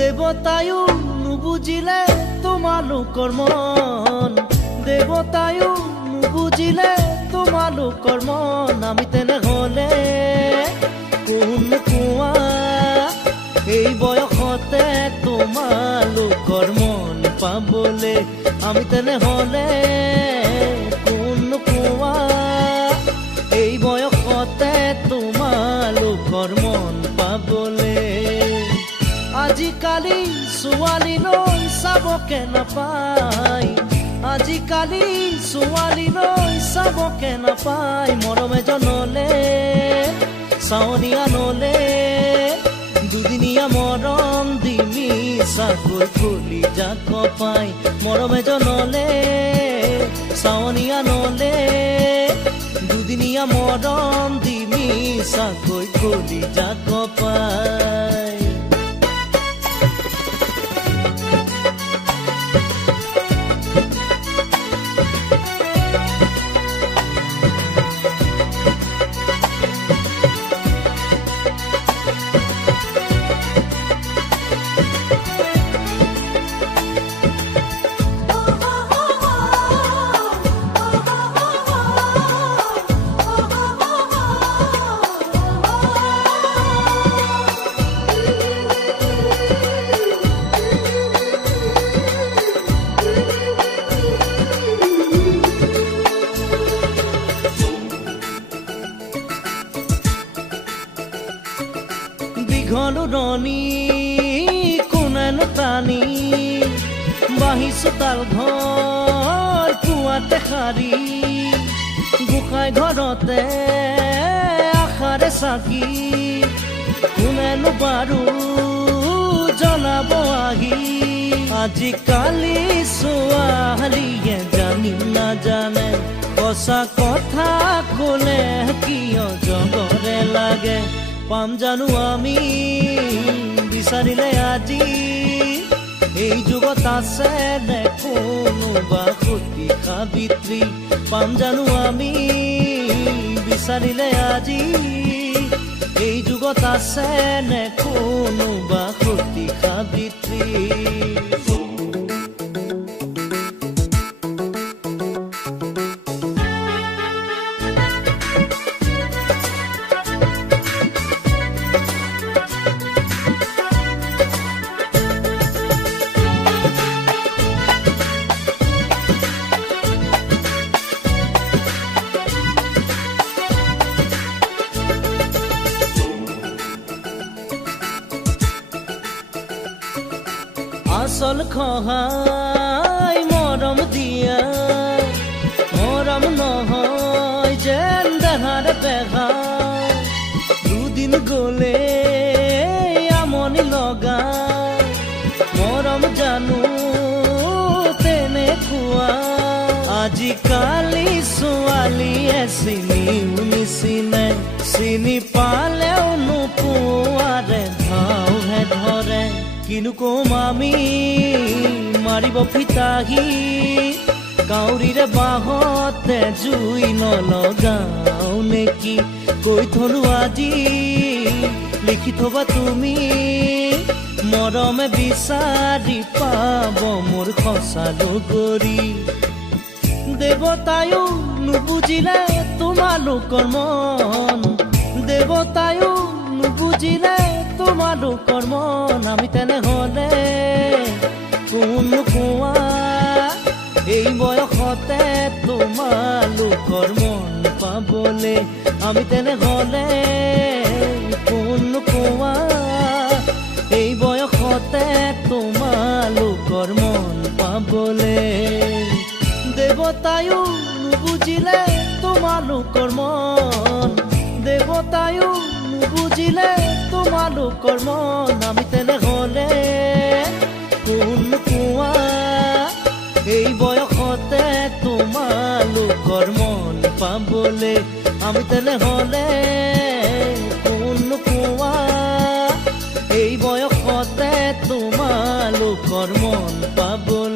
দেবতায়ো নুবুজিলে তোমালোকৰ মন, দেবতায়ো নুবুজিলে তোমালোকৰ মন, আমি তেনেহ'লে কোন কোৱা এই বয়সতে তোমালোকৰ মন পাবলে, আমি তেনেহ'লে কোন কোৱা এই বয়সতে তোমালোকৰ মন পাবলে। আজিকালি ছোৱালীলৈ চাবকে নাপায়, আজিকালি ছোৱালীলৈ চাবকে নাপায়, মৰম এজনলে চাৱনি আনলে দুদিনীয়া মৰম দি মিছাকৈ খুলি যাক পাই, মৰম এজনলে চাৱনি আনলে দুদিনীয়া মৰম দি মিছাকৈ খুলি যাক পাই। ঘনৰণী কোনেনো টানি বাঢ়িছো তাল ঘৰ পুৱাতে সাৰি, গোসাঁই ঘৰতে আশাৰে চাকি, কোনেনো বাৰু জনাব আহি, আজিকালি ছোৱালীয়ে জানি নাজানে সঁচা কথা ক'লে কিয় জগৰে লাগে, পাম জানো আমি বিচাৰিলে আজি এই যুগত আছে নে কোনোবা সতী সাবিত্ৰী, পাম জানো আমি বিচাৰিলে আজি এই যুগত আছে নে কোনোবা সতী সাবিত্ৰী। আচল খহাই মৰম দিয়া, মৰম নহয় যেন দেহাৰ বেহা, দুদিন গ'লে আমনি লগা, মৰম জানো তেনেকুৱা, আজিকালি ছোৱালীয়ে চিনিও নিচিনে, চিনি পালেও নোপোৱাৰে ধাওহে ধৰে, কিনো কম আমি মাৰিব ফিতাহি, কাউৰীৰে বাঁহতে জুই নলগাও নেকি, কৈ থলো আজি লিখি থবা তুমি, মৰমে বিচাৰি পাব মোৰ সঁচা লগৰী। দেৱতায়ো নুবুজিলে তোমালোকৰ মন, দেৱতায়ো নুবুজিলে তোমালোকৰ মন, আমি তেনেহ'লে কোন কোৱা এই বয়সতে তোমালোকৰ মন পাবলে, আমি তেনেহ'লে কোন কোৱা এই বয়সতে তোমালোকৰ মন পাবলে। দেৱতায়ো নুবুজিলে তোমালোকৰ মন, দেৱ দেৱতায়ো নুবুজিলে তোমালোকৰ মন আমি তেনেহ'লে কোন কোৱা এই বয়সতে তোমালোকৰ মন পাবলে আমি তেনেহ'লে কোন কোৱা এই বয়সতে তোমালোকৰ মন পাবলে